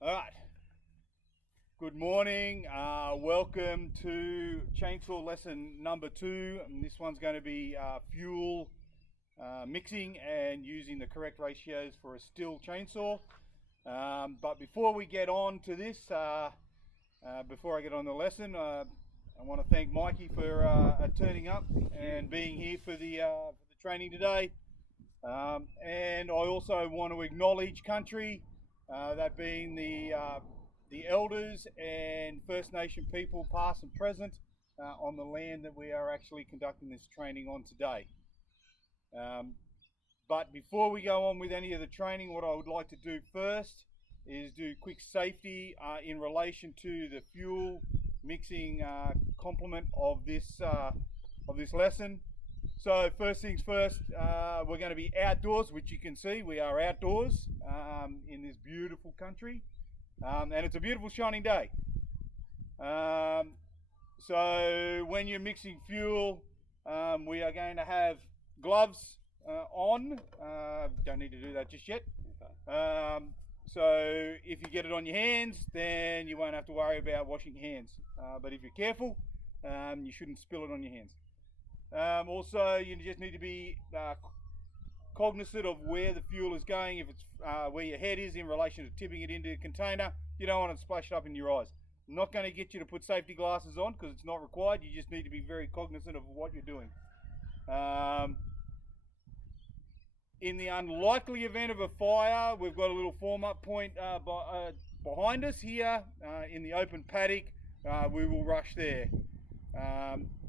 All right. Good morning. Welcome to chainsaw lesson number 2. And this one's going to be fuel mixing and using the correct ratios for a Stihl chainsaw. But before we get on to this, before I get on the lesson, I want to thank Mikey for turning up and being here for the training today. And I also want to acknowledge country, that being the elders and First Nation people, past and present, on the land that we are actually conducting this training on today. But before we go on with any of the training, what I would like to do first is do quick safety in relation to the fuel mixing complement of this lesson. So first things first, we're going to be outdoors, which you can see we are outdoors in this beautiful country, and it's a beautiful shining day. So when you're mixing fuel, we are going to have gloves on. Don't need to do that just yet. So if you get it on your hands, then you won't have to worry about washing your hands. But if you're careful, you shouldn't spill it on your hands. Also, you just need to be cognizant of where the fuel is going. If it's where your head is in relation to tipping it into a container, you don't want it splashed up in your eyes. I'm not going to get you to put safety glasses on because it's not required. You just need to be very cognizant of what you're doing. In the unlikely event of a fire, we've got a little form-up point behind us here in the open paddock. We will rush there.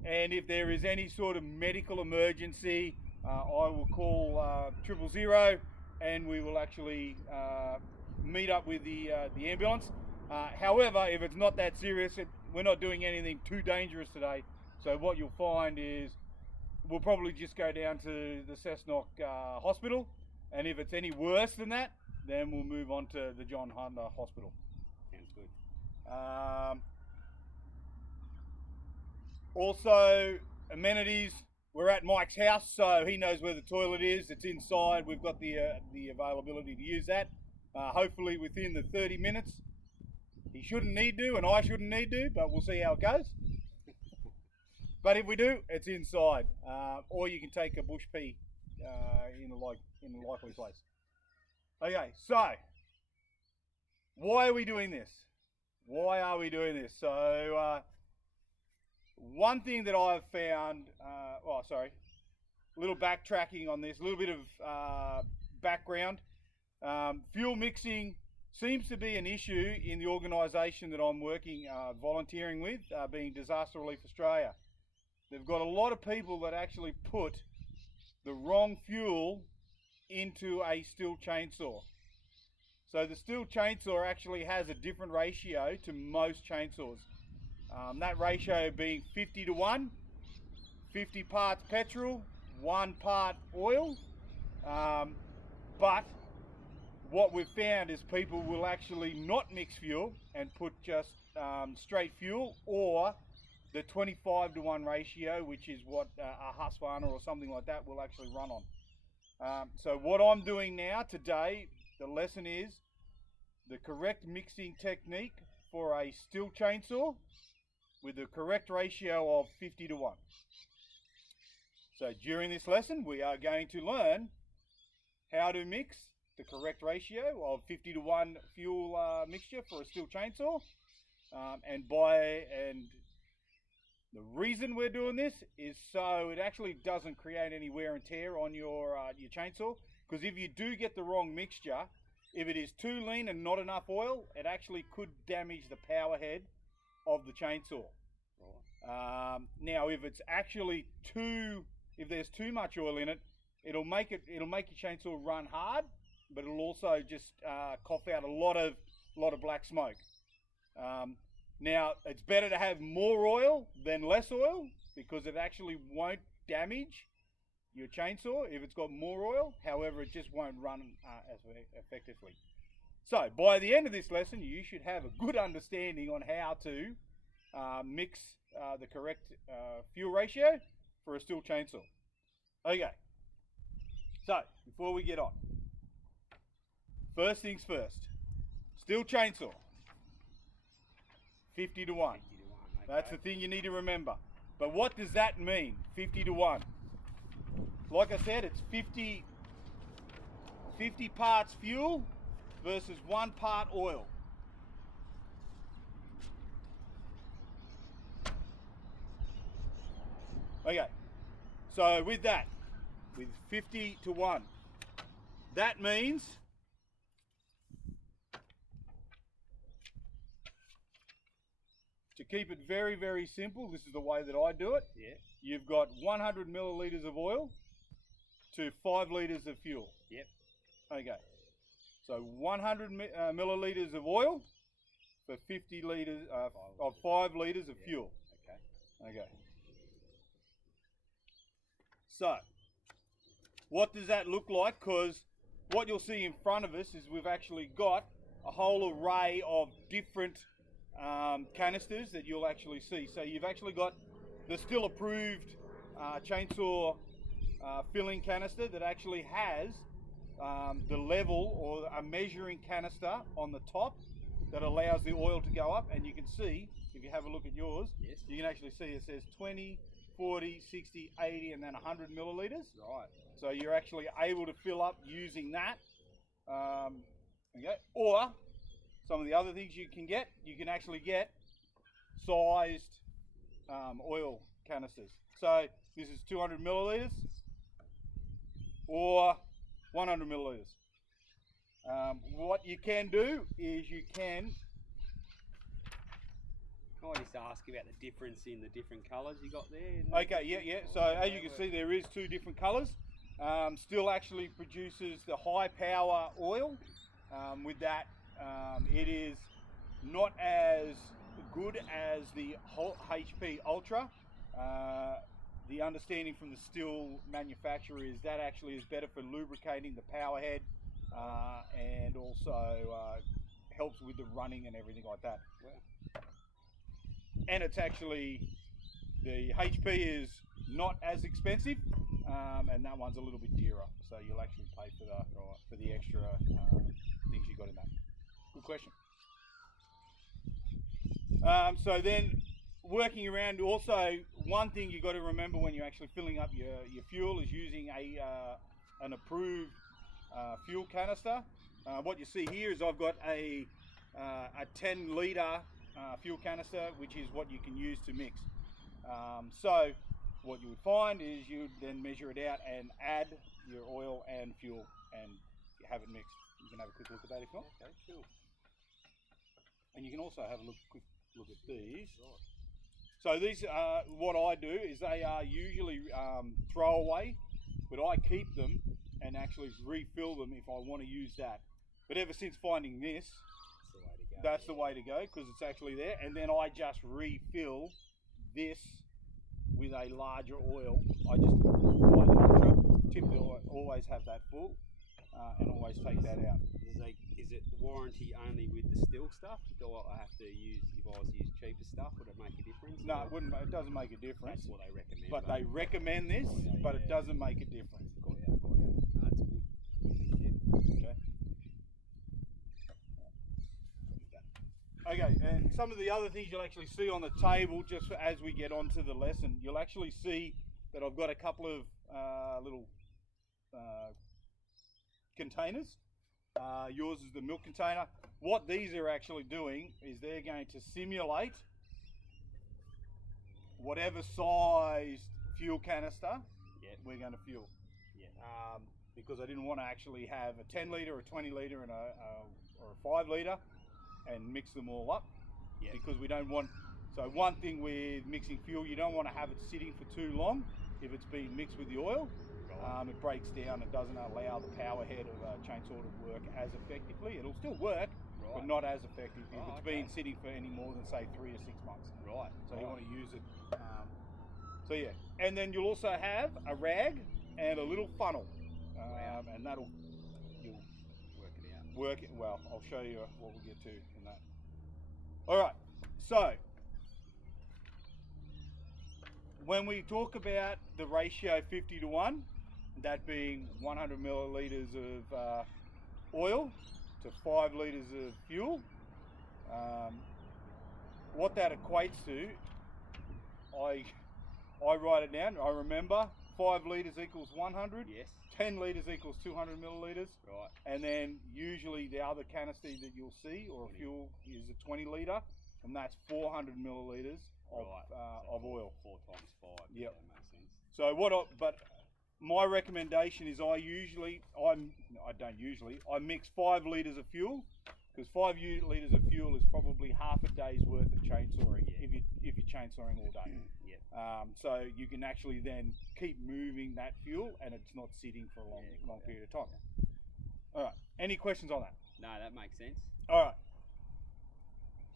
And if there is any sort of medical emergency, I will call 000 and we will actually meet up with the ambulance. However, if it's not that serious, we're not doing anything too dangerous today. So what you'll find is we'll probably just go down to the Cessnock hospital. And if it's any worse than that, then we'll move on to the John Hunter Hospital. Sounds good. Also, amenities. We're at Mike's house, so he knows where the toilet is. It's inside. We've got the availability to use that. Hopefully within the 30 minutes. He shouldn't need to, and I shouldn't need to, but we'll see how it goes. But if we do, it's inside. Or you can take a bush pee in a likely place. Okay, so why are we doing this? Why are we doing this? So one thing that I've found, a little backtracking on this, a little bit of background. Fuel mixing seems to be an issue in the organisation that I'm working, volunteering with, being Disaster Relief Australia. They've got a lot of people that actually put the wrong fuel into a Stihl chainsaw. So the Stihl chainsaw actually has a different ratio to most chainsaws. That ratio being 50-1, 50 parts petrol, 1 part oil. But what we've found is people will actually not mix fuel and put just straight fuel, or the 25-1 ratio, which is what a Husqvarna or something like that will actually run on. So what I'm doing now today, the lesson is the correct mixing technique for a Stihl chainsaw with the correct ratio of 50-1. So during this lesson, we are going to learn how to mix the correct ratio of 50-1 fuel mixture for a Stihl chainsaw. And the reason we're doing this is so it actually doesn't create any wear and tear on your chainsaw. Because if you do get the wrong mixture, if it is too lean and not enough oil, it actually could damage the power head of the chainsaw. Now, if it's actually if there's too much oil in it, it'll make your chainsaw run hard, but it'll also just cough out a lot of black smoke. Now, it's better to have more oil than less oil because it actually won't damage your chainsaw if it's got more oil. However, it just won't run as effectively. So, by the end of this lesson, you should have a good understanding on how to mix the correct fuel ratio for a Stihl chainsaw. Okay, so before we get on, first things first, Stihl Chainsaw, 50 to 1. 50 to 1. Okay. That's the thing you need to remember. But what does that mean, 50 to 1? Like I said, it's 50 parts fuel versus 1 part oil. Okay, so with that, with 50 to 1, that means to keep it very, very simple, this is the way that I do it. Yeah. You've got 100 millilitres of oil to 5 litres of fuel. Yep. Okay, so 100 millilitres of oil for 50 litres of 5 litres of fuel. Okay. Okay. So, what does that look like? Because what you'll see in front of us is we've actually got a whole array of different canisters that you'll actually see. So you've actually got the still approved chainsaw filling canister that actually has the level or a measuring canister on the top that allows the oil to go up. And you can see, if you have a look at yours, yes, you can actually see it says 20, 40, 60, 80 and then 100 millilitres. Right. So you're actually able to fill up using that. Okay. Or some of the other things you can actually get sized oil canisters. So this is 200 millilitres or 100 millilitres. What you can do is you can... I just ask about the difference in the different colours you got there. Okay, yeah. So as you can see, there is 2 different colours. Stihl actually produces the high power oil. With that, it is not as good as the HP Ultra. The understanding from the Stihl manufacturer is that actually is better for lubricating the power head and also helps with the running and everything like that. Wow. And it's actually, the HP is not as expensive, and that one's a little bit dearer. So you'll actually pay for the extra things you got in that. Good question. So then, working around, also one thing you got to remember when you're actually filling up your fuel is using an approved fuel canister. What you see here is I've got a 10 litre fuel canister, which is what you can use to mix. So what you would find is you'd then measure it out and add your oil and fuel and have it mixed. You can have a quick look at that if not. Okay, cool. And you can also have a quick look at these. Right. So these, what I do is they are usually throwaway, but I keep them and actually refill them if I want to use that. But ever since finding this, that's the way to go because it's actually there. And then I just refill this with a larger oil. I just buy the Ultra, typically always have that full, and always take that out. Is it warranty only with the Stihl stuff? Do I have to use, if I was to use cheaper stuff, would it make a difference? No, it wouldn't. It doesn't make a difference. That's what they recommend. But they recommend this, but it doesn't make a difference. Got you. That's good. Okay. Okay, and some of the other things you'll actually see on the table, just as we get onto the lesson, you'll actually see that I've got a couple of little containers. Yours is the milk container. What these are actually doing is they're going to simulate whatever sized fuel canister we're going to fuel. Because I didn't want to actually have a 10 litre, a 20 litre and or a 5 litre and mix them all up, because we don't want, so one thing with mixing fuel, you don't want to have it sitting for too long. If it's being mixed with the oil, it breaks down and doesn't allow the power head of a chainsaw to work as effectively. It'll still work, but not as effective if it's been sitting for any more than say 3 or 6 months. Right. So you want to use it. So yeah, and then you'll also have a rag and a little funnel, and that'll, you'll work it well. I'll show you what we'll get to in that. All right, so when we talk about the ratio 50 to 1, that being 100 millilitres of oil to 5 litres of fuel. What that equates to, I write it down, I remember 5 litres equals 100, Yes. 10 litres equals 200 millilitres, Right. and then usually the other canister that you'll see, or a fuel, is a 20 litre, and that's 400 millilitres of, Right. of oil. 4 times 5. Yep. Yeah, that makes sense. So but my recommendation is I mix 5 litres of fuel, because 5 litres of fuel is probably half a day's worth of chainsawing, if you're chainsawing all day. Yep. So you can actually then keep moving that fuel, and it's not sitting for a long period of time. All right. Any questions on that? No, that makes sense. All right.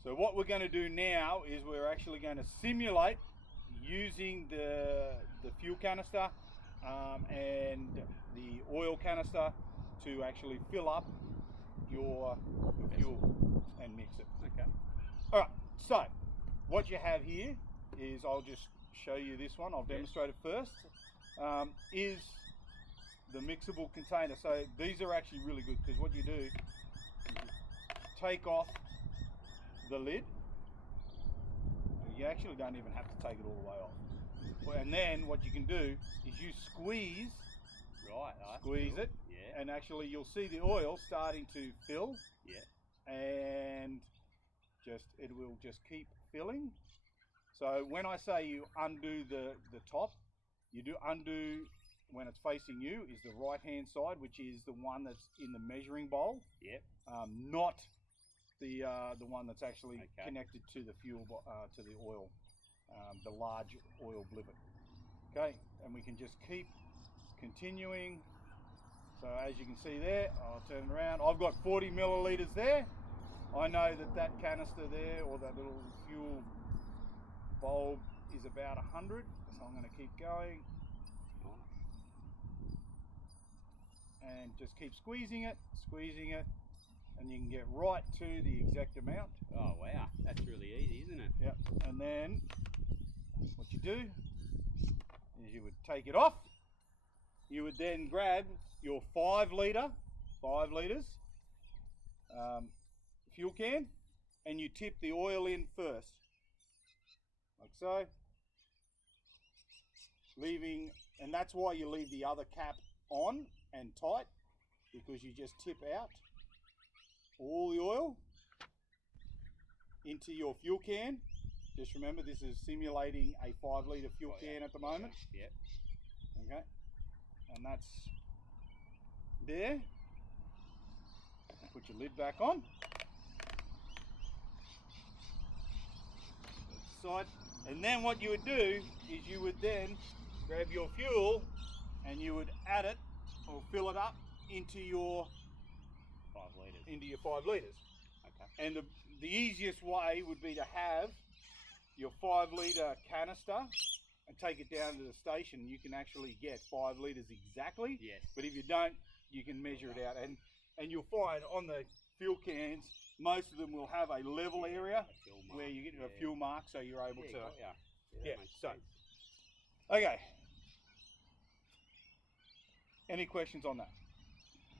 So what we're going to do now is we're actually going to simulate using the fuel canister and the oil canister to actually fill up your fuel and mix it. Okay. All right. So what you have here is, I'll just show you this one. I'll demonstrate it first. Is the mixable container. So these are actually really good, because what you do is you take off the lid. You actually don't even have to take it all the way off. And then what you can do is you squeeze. Right. Squeeze it. Yeah. And actually you'll see the oil starting to fill. Yeah. And it will just keep filling. So when I say you undo the top, you do undo when it's facing you is the right hand side, which is the one that's in the measuring bowl. Yep. Not the one that's actually connected to the fuel, to the oil, the large oil blivet. Okay, and we can just keep continuing. So as you can see there, I'll turn it around. I've got 40 millilitres there. I know that canister there, or that little fuel bulb, is about 100, so I'm going to keep going. And just keep squeezing it, and you can get right to the exact amount. Oh wow, that's really easy, isn't it? Yep. And then what you do is you would take it off. You would then grab your 5 litres fuel can, and you tip the oil in first, like so. Leaving, and that's why you leave the other cap on and tight, because you just tip out all the oil into your fuel can. Just remember, this is simulating a 5 litre fuel can at the moment. Yep. Okay, and that's there. Put your lid back on. Side, and then what you would do is you would then grab your fuel and you would add it or fill it up into your 5 litres. Into your 5 litres. Okay. And the easiest way would be to have your 5 litre canister and take it down to the station. You can actually get 5 litres exactly. Yes. But if you don't, you can measure it out. And you'll find on the fuel cans, most of them will have a level area where you get a fuel mark, so you're able to. Yeah. So, okay. Any questions on that?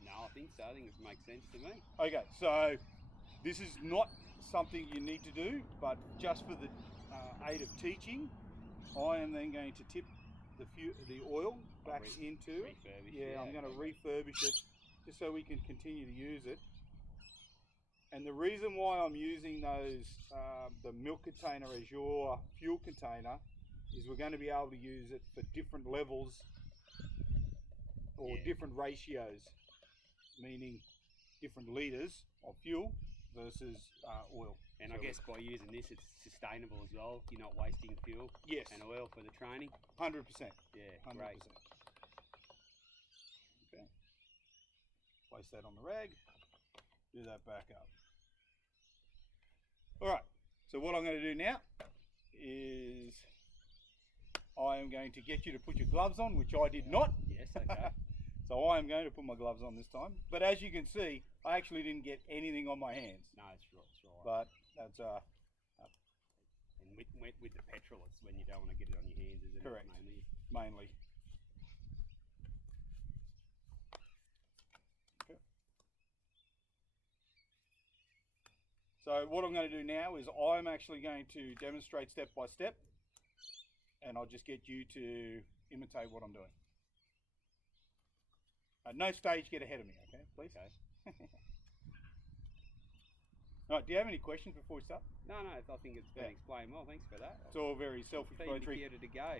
No, I think so. I think it makes sense to me. Okay, so this is not something you need to do, but just for the aid of teaching, I am then going to tip the oil back into it. Yeah, I'm going to refurbish it just so we can continue to use it. And the reason why I'm using those, the milk container as your fuel container, is we're going to be able to use it for different levels or different ratios, meaning different litres of fuel versus oil. And I guess by using this, it's sustainable as well. You're not wasting fuel and oil for the training. 100%. Yeah, 100%. great. Okay. Place that on the rag. Do that back up. All right. So what I'm going to do now is I am going to get you to put your gloves on, which I did not. Yes, okay. So I am going to put my gloves on this time. But as you can see, I actually didn't get anything on my hands. No, it's right. But that's and with the petrol, it's when you don't want to get it on your hands, isn't it? Correct. Mainly. Okay. So what I'm going to do now is I'm actually going to demonstrate step by step, and I'll just get you to imitate what I'm doing. No stage get ahead of me, okay, please? Okay. All right, do you have any questions before we start? No, I think it's been explained well. Thanks for that. It's all very self-explanatory. Feed me to go.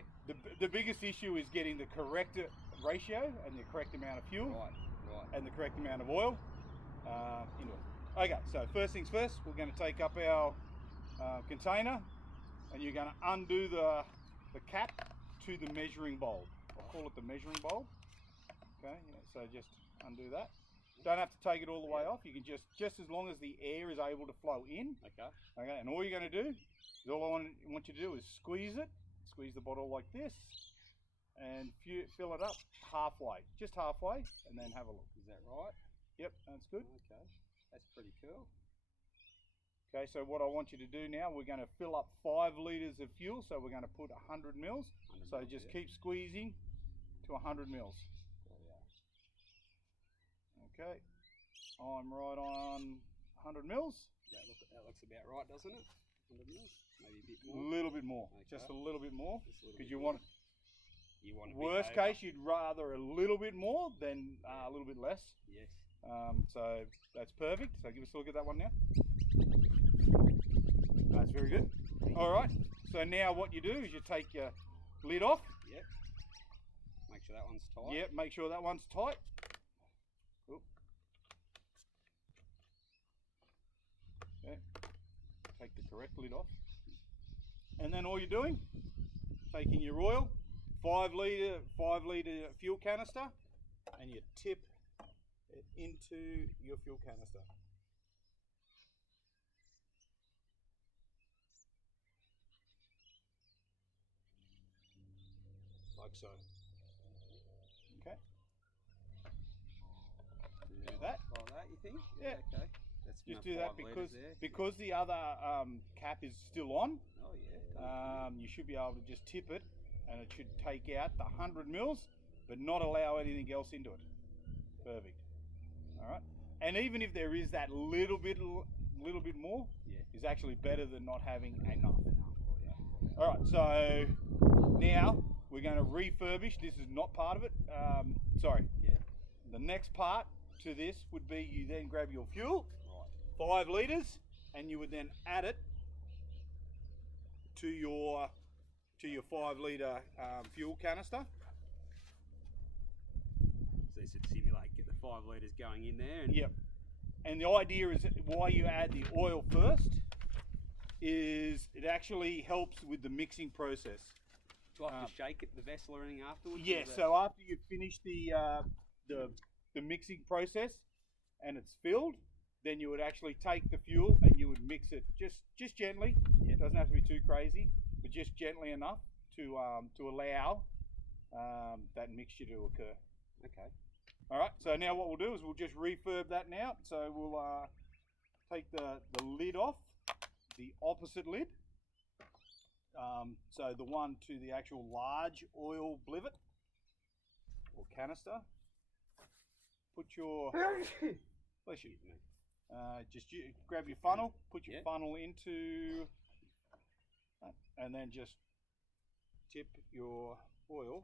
The biggest issue is getting the correct ratio and the correct amount of fuel, Right. and the correct amount of oil into it. Okay, so first things first, we're going to take up our container, and you're going to undo the cap to the measuring bulb. I'll call it the measuring bulb. Okay, yeah, so just undo that. Don't have to take it all the way off. You can just as long as the air is able to flow in. Okay. Okay, and all you're going to do is all I want you to do is squeeze it. Squeeze the bottle like this, and fill it up halfway, just halfway, and then have a look. Is that right? Yep, that's good. Okay, that's pretty cool. Okay, so what I want you to do now, we're going to fill up 5 litres of fuel, so we're going to put 100 mils. So just keep squeezing to 100 mils. Okay, I'm right on 100 mils. That looks about right, doesn't it? 100 mils, maybe a bit A more. little bit more, Okay. just a little bit more, because you want a worst bit over. case, you'd rather a little bit more than a little bit less. Yes. So that's perfect. So give us a look at that one now. That's very good. All right. So now what you do is you take your lid off. Yep. Make sure that one's tight. Yep. Make sure that one's tight. Oop. Okay. Take the correct lid off. And then all you're doing, taking your oil, 5 litre fuel canister, and you tip it into your fuel canister. Like so. Okay. Do that. Like that, you think? Yeah. Okay. That's Just my do that 5 litres there. because the other cap is still on. Oh yeah. You should be able to just tip it, and it should take out the 100 mils, but not allow anything else into it. Perfect. All right. And even if there is that little bit more, is actually better than not having enough. All right. So now we're going to refurbish. This is not part of it. Sorry. Yeah. The next part to this would be you then grab your fuel, Right. 5 litres, and you would then add it to your 5 litre fuel canister. So this would simulate, get the 5 litres going in there. And Yep. And the idea is why you add the oil first is it actually helps with the mixing process. Do I have to shake it, the vessel or anything afterwards? Yes. Yeah, so after you finish the mixing process and it's filled, then you would actually take the fuel and you would mix it just gently. It doesn't have to be too crazy, but just gently enough to allow that mixture to occur. Okay. All right. So now what we'll do is we'll just refurb that now. So we'll take the lid off, the opposite lid. So the one to the actual large oil blivet or canister. Put your bless you. Just grab your funnel, put your funnel into that, and then just tip your oil.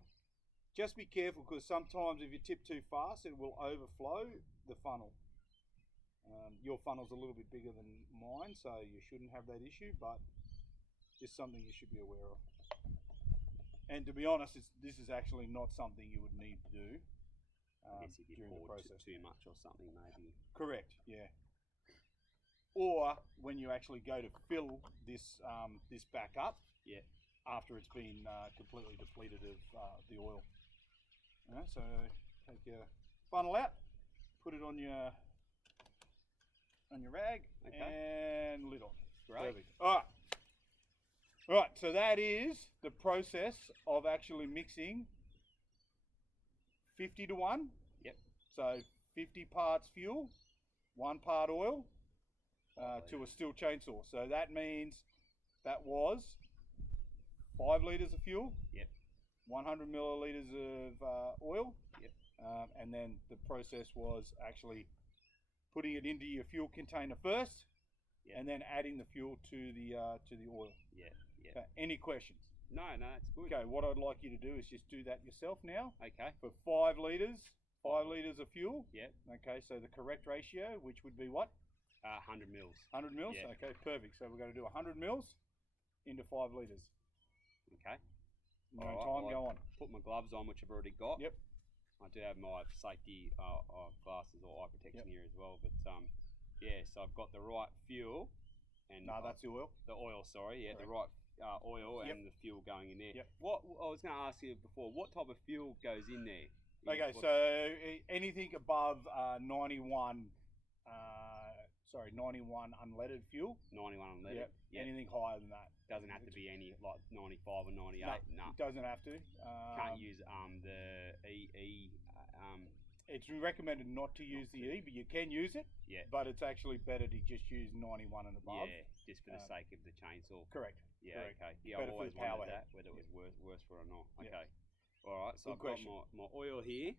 Just be careful, because sometimes if you tip too fast, it will overflow the funnel. Your funnel's a little bit bigger than mine, so you shouldn't have that issue, but just something you should be aware of. And to be honest, this is actually not something you would need to do I guess if you during the poured process. too much or something, maybe. Correct, yeah. Or when you actually go to fill this this back up, after it's been completely depleted of the oil. So take your funnel out, put it on your rag, and lid on. Great. Perfect. All right. So that is the process of actually mixing 50 to 1. Yep. So 50 parts fuel, 1 part oil to a Stihl Chainsaw. So that means that was 5 litres of fuel. Yep. 100 millilitres of oil. Yep. And then the process was actually putting it into your fuel container first, Yeah. and then adding the fuel to the oil. Yeah. Yeah. Okay, any questions? No, that's good. Okay, what I'd like you to do is just do that yourself now. Okay. For 5 litres, 5 litres of fuel. Yeah. Okay, so the correct ratio, which would be what? 100 mils. 100 mils? Yeah. Okay, perfect. So we're going to do 100 mils into 5 litres. Okay. No All right, time, well, go on. Put my gloves on, which I've already got. Yep. I do have my safety glasses or eye protection Yep. here as well. But yeah, so I've got the right fuel. And No, that's the oil. The oil, sorry. Yeah, Correct. the right oil Yep. and the fuel going in there. Yep. What I was going to ask you before, what type of fuel goes in there? Okay, so anything above 91 unleaded fuel. 91 unleaded. Yep. Yeah. Anything higher than that. Doesn't have to be any like 95 or 98. No, No. it doesn't have to. Can't use the E. It's recommended not to use the E, but you can use it. Yeah. But it's actually better to just use 91 and above. Yeah, just for the sake of the chainsaw. Correct. Yeah. Correct. Okay. Yeah, Better I've for always the power wondered head. that whether it was worse for it or not. Yeah. Okay. All right. So Good I've question. got my oil here.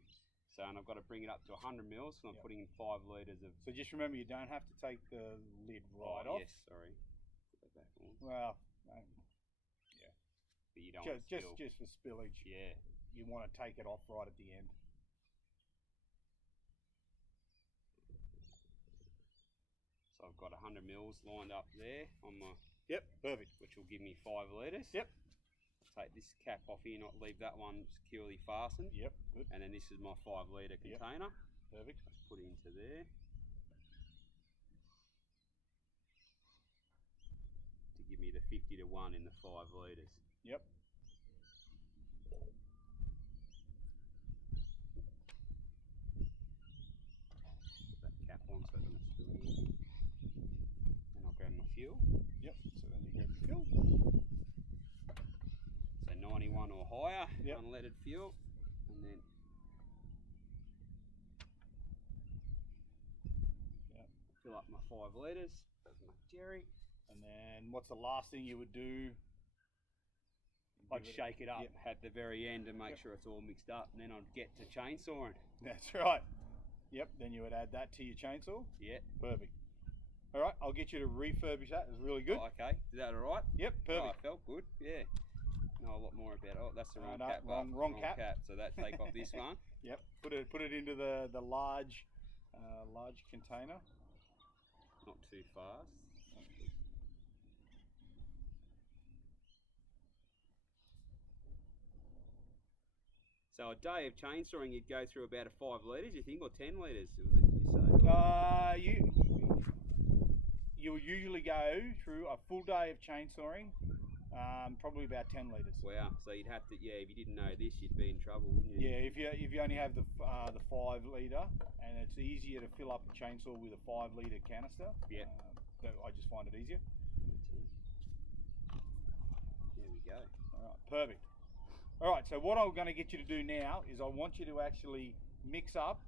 So, and I've got to bring it up to 100 mils, and I'm Yep. putting in 5 litres of... So just remember, you don't have to take the lid right off. Yes, sorry. Put that back on. Well, But you don't want to spill. just for spillage. Yeah. You want to take it off right at the end. So I've got 100 mils lined up there on my... Yep, perfect. Which will give me 5 litres. Yep. Take this cap off here, not leave that one securely fastened. Yep, good. And then this is my 5 litre container. Perfect. Put it into there. To give me the 50 to 1 in the 5 litres. Yep. Put that cap on so it doesn't spill anything. And I'll grab my fuel. Yep, so then you grab your fuel. So 91 or higher, Yep. unleaded fuel. And then fill up my 5 litres. There's my jerry. And then what's the last thing you would do? I'd shake it up Yep. at the very end and make Yep. sure it's all mixed up, and then I'd get to chainsawing. That's right. Yep, then you would add that to your chainsaw. Yeah. Perfect. All right, I'll get you to refurbish that. It's really good. Oh, okay. Is that all right? Yep, Oh, perfect. it felt good. Yeah. Know a lot more about it. Oh, that's the wrong No, cap. wrong cap. So that take off this one. Yep, put it into the large container. Not too fast. So a day of chainsawing, you'd go through about a 5 litres, you think, or 10 litres? You say? You usually go through a full day of chainsawing, probably about 10 litres. Wow. So you'd have to, if you didn't know this, you'd be in trouble, wouldn't you? Yeah, if you only have the 5 litre, and it's easier to fill up a chainsaw with a 5 litre canister. Yeah. I just find it easier. There we go. All right, perfect. All right, so what I'm going to get you to do now is I want you to actually mix up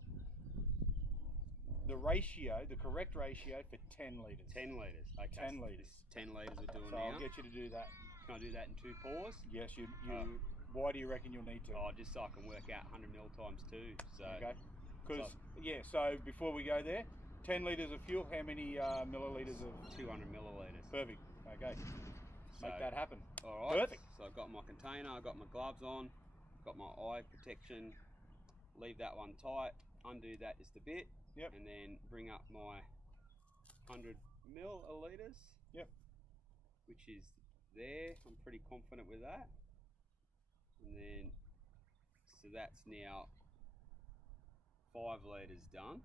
the ratio, the correct ratio for 10 litres. 10 litres. Okay. 10 litres. 10 litres we're doing So now. I'll get you to do that. Can I do that in 2 pours? Yes, you. Why do you reckon you'll need to? Oh, just so I can work out 100 mil times 2. So Okay. Because so before we go there, 10 litres of fuel. How many millilitres of? 200 millilitres. Perfect. Okay. Make that happen. All right. Perfect. So I've got my container, I've got my gloves on, got my eye protection. Leave that one tight. Undo that just a bit. Yep. And then bring up my 100 millilitres. Yep. Which is there. I'm pretty confident with that. And then, so that's now 5 litres done.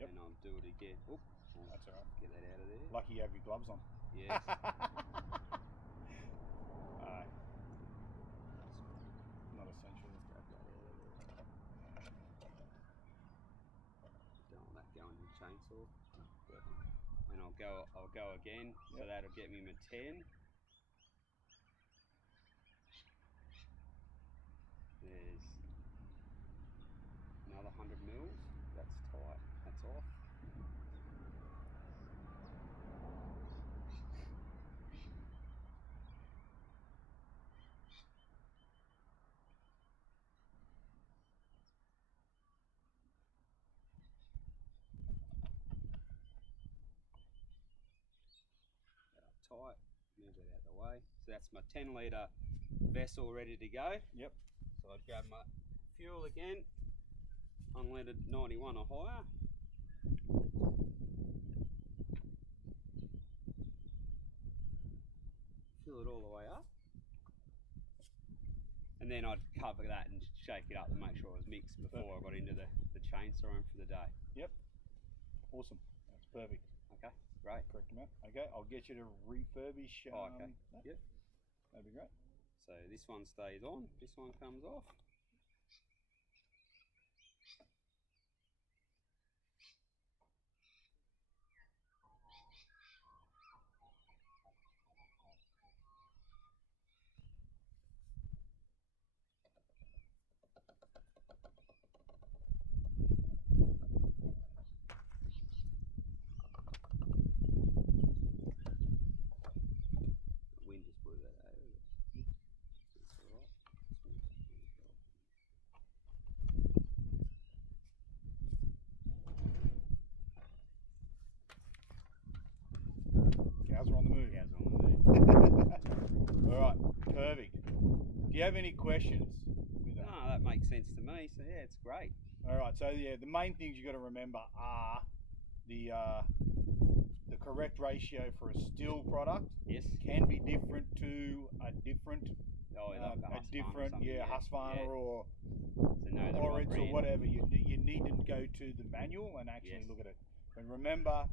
Yep. And I'll do it again. Oop, That's all right. get that out of there. Lucky you have your gloves on. Yes. Not essential. Don't want that going in the chainsaw. And I'll go again. So Yep. that'll get me my 10. There's another 100 mils. That's tight. That's off. move that out of the way. So that's my 10 litre vessel ready to go. Yep. So I'd grab my fuel again, unleaded 91 or higher. Fill it all the way up. And then I'd cover that and shake it up and make sure it was mixed before I got into the chainsaw room for the day. Yep. Awesome. That's perfect. Okay, great. Correct amount. Okay, I'll get you to refurbish. Okay. That. Yep. That'd be great. So this one stays on, this one comes off. The wind just blew that over. That's all right. Cows are on the move. Cows are on the move. All right, perfect. Do you have any questions with that? No, that makes sense to me. So yeah, it's great. All right, so yeah, the main things you got to remember are the correct ratio for a Stihl product. Yes. Can be different to a different, Husqvarna or Oryx or whatever. You need to go to the manual and actually look at it. And remember,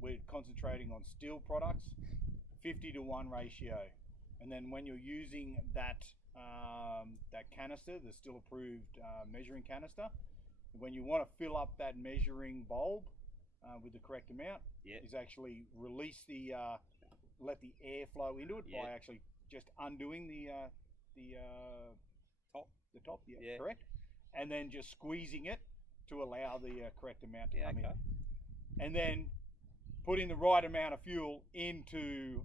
we're concentrating on Stihl products, 50-to-1 ratio. And then when you're using that that canister, the Stihl approved measuring canister, when you want to fill up that measuring bulb with the correct amount, is actually release the let the air flow into it by actually just undoing the top, correct, and then just squeezing it to allow the correct amount to come in, and then putting the right amount of fuel into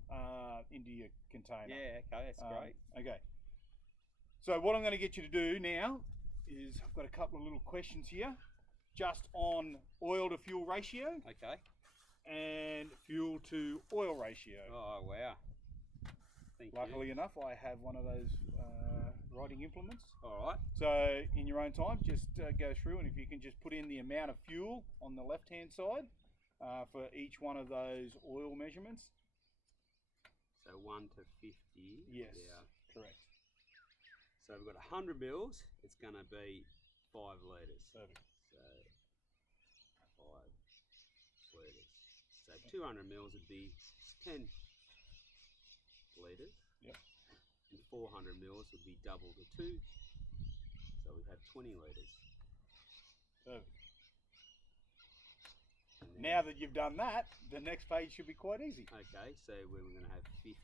your container. Yeah, okay, that's great. Okay. So what I'm going to get you to do now is I've got a couple of little questions here, just on oil to fuel ratio. Okay. And fuel to oil ratio. Oh wow. Luckily enough, I have one of those writing implements. All right. So in your own time, just go through, and if you can just put in the amount of fuel on the left-hand side for each one of those oil measurements. So 1 to 50. Yes, correct. So we've got 100 mils. It's going to be 5 litres. Perfect. So 5 litres. So 200 mils would be 10 litres. Yep. And 400 mils would be double the 2. So we'd have 20 litres. Perfect. Now that you've done that, the next page should be quite easy. Okay, so we're going to have 50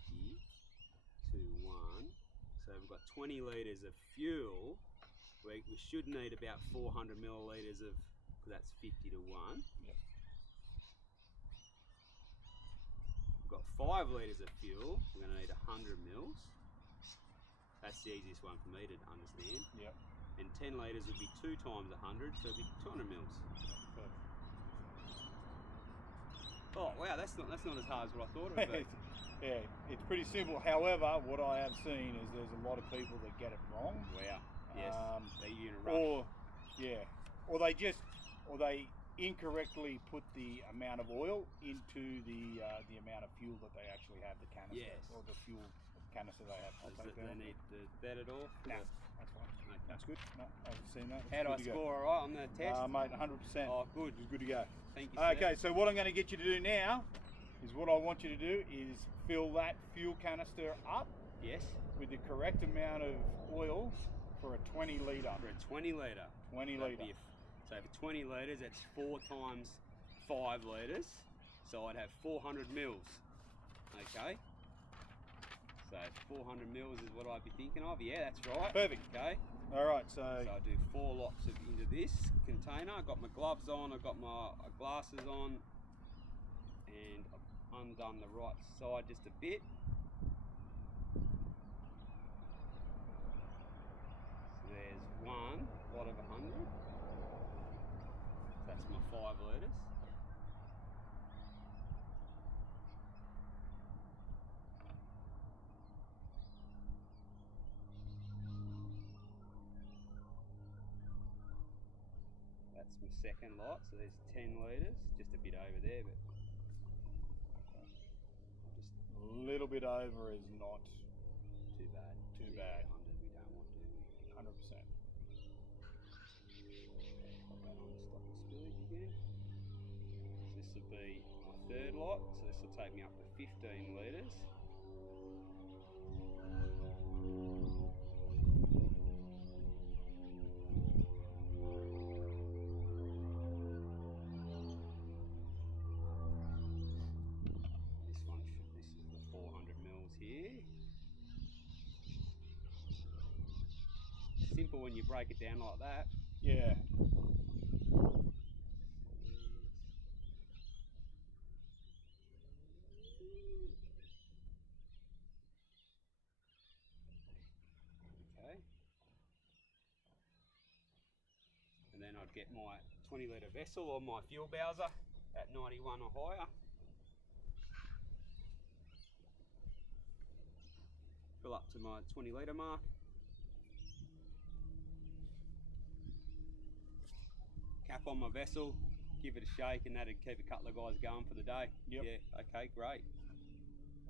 to 1. So we've got 20 litres of fuel. We should need about 400 millilitres of, that's 50 to 1. Yep. We've got 5 litres of fuel. We're going to need 100 mils. That's the easiest one for me to understand. Yep. And 10 litres would be 2 times 100, so it'd be 200 mils. Perfect. Oh wow, that's not as hard as what I thought it would be. Yeah, it's pretty simple. However, what I have seen is there's a lot of people that get it wrong. Wow. Yes. They're in a rush. Or they incorrectly put the amount of oil into the amount of fuel that they actually have, the canister, or the fuel canister they have. Does they need that at all? No, that's fine. Okay. That's good. No, I haven't seen that. How do I score all right on the test? Mate, 100%. Oh, good. It's good to go. Thank you, sir. Okay, so what I'm going to get you to do now is what I want you to do is fill that fuel canister up. Yes. With the correct amount of oil for a 20 litre. For a 20 litre. 20 litre. So for 20 litres, that's 4 times 5 litres. So I'd have 400 mils. Okay. So 400 mils is what I'd be thinking of. Yeah, that's right. Perfect. Okay. All right. So I do 4 lots into this container. I've got my gloves on. I've got my glasses on, and I've undone the right side just a bit. So there's 1 lot of 100. That's my 5 litres. That's my second lot, so there's 10 litres, just a bit over there, but just A little bit over is not too bad. too bad. 100 we don't want, do we? 100%. Pop that on to stop the spillage again. So this will be my third lot, so this will take me up to 15 litres. This is the 400 mils here. Simple when you break it down like that. Yeah. Okay. And then I'd get my 20 litre vessel or my fuel bowser at 91 or higher. Fill up to my 20 litre mark. Cap on my vessel, give it a shake, and that'd keep a couple of guys going for the day. Yep. Yeah, okay, great.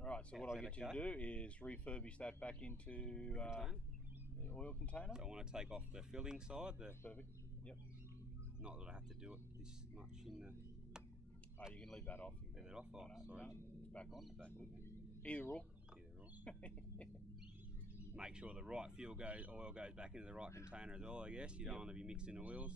Alright, so what I'll get you to do is refurbish that back into the oil container. So I want to take off the filling side. Perfect. Yep. Not that I have to do it this much in the... Oh, you can leave that off. Leave that off? Oh, sorry. No, it's back on. Back on. Either or. Either or. Make sure the right oil goes back into the right container as well, I guess. You don't want to be mixing oils.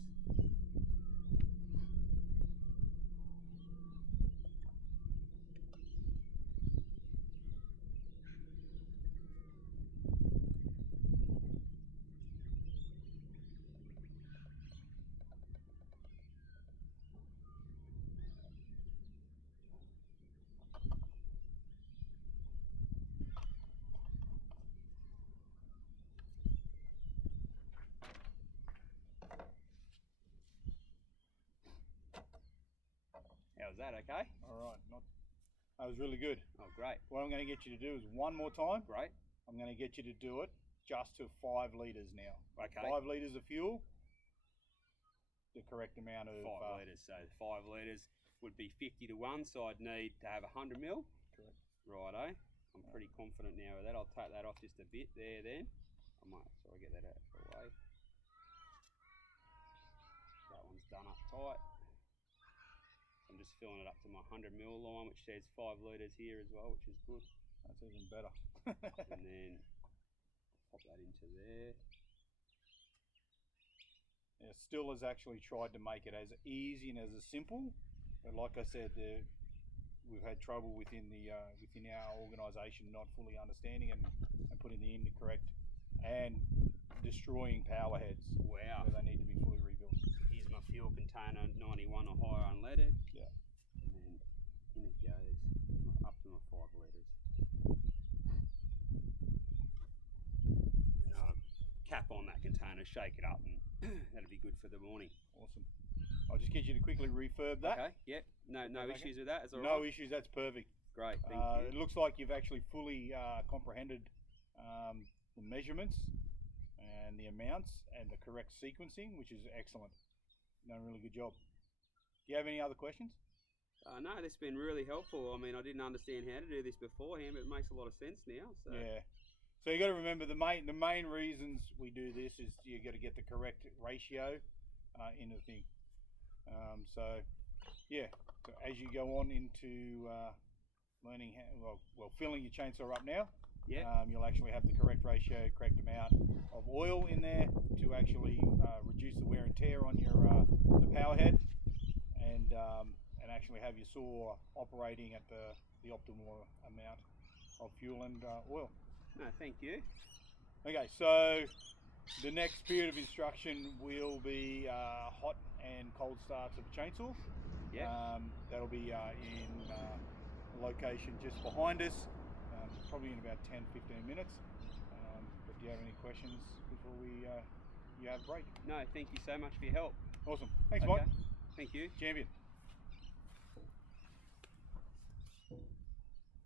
How's that, okay? Alright, that was really good. Oh, great. What I'm going to get you to do is one more time. Great. I'm going to get you to do it just to 5 litres now. Okay. 5 litres of fuel, the correct amount of... 5 litres, so 5 litres would be 50 to 1, so I'd need to have 100 mil. Correct. Righto. I'm pretty confident now with that. I'll take that off just a bit there then. I might, sorry, get that out of the way. That one's done up tight. I'm just filling it up to my 100 mil line, which says 5 litres here as well, which is good. That's even better. And then pop that into there. Yeah, Stihl has actually tried to make it as easy and as simple, but like I said, we've had trouble within our organisation not fully understanding and putting the incorrect and destroying power heads. Wow. Where they need to be fully rebuilt. Here's my fuel container, 91 or higher unleaded. Yeah. And then in it goes, up to my 5 litres. And I'll cap on that container, shake it up, and that'll be good for the morning. Awesome. I'll just get you to quickly refurb that. Okay, yep. No issues with that, is all right? No issues, that's perfect. Great, thank you. It looks like you've actually fully comprehended the measurements and the amounts and the correct sequencing, which is excellent. You've done a really good job. Do you have any other questions? No, this has been really helpful. I mean, I didn't understand how to do this beforehand, but it makes a lot of sense now. So. Yeah. So you got to remember the main reasons we do this is you got to get the correct ratio in the thing. So yeah, so as you go on into learning how, well, filling your chainsaw up now. Yeah. You'll actually have the correct ratio, correct amount of oil in there to actually reduce the wear and tear on your the power head, and actually have your saw operating at the optimal amount of fuel and oil. No, thank you. Okay, so the next period of instruction will be hot and cold starts of a chainsaw. Yeah. That'll be in a location just behind us, probably in about 10-15 minutes. But do you have any questions before you have a break? No, thank you so much for your help. Awesome. Thanks, Okay. Mike. Thank you. Champion.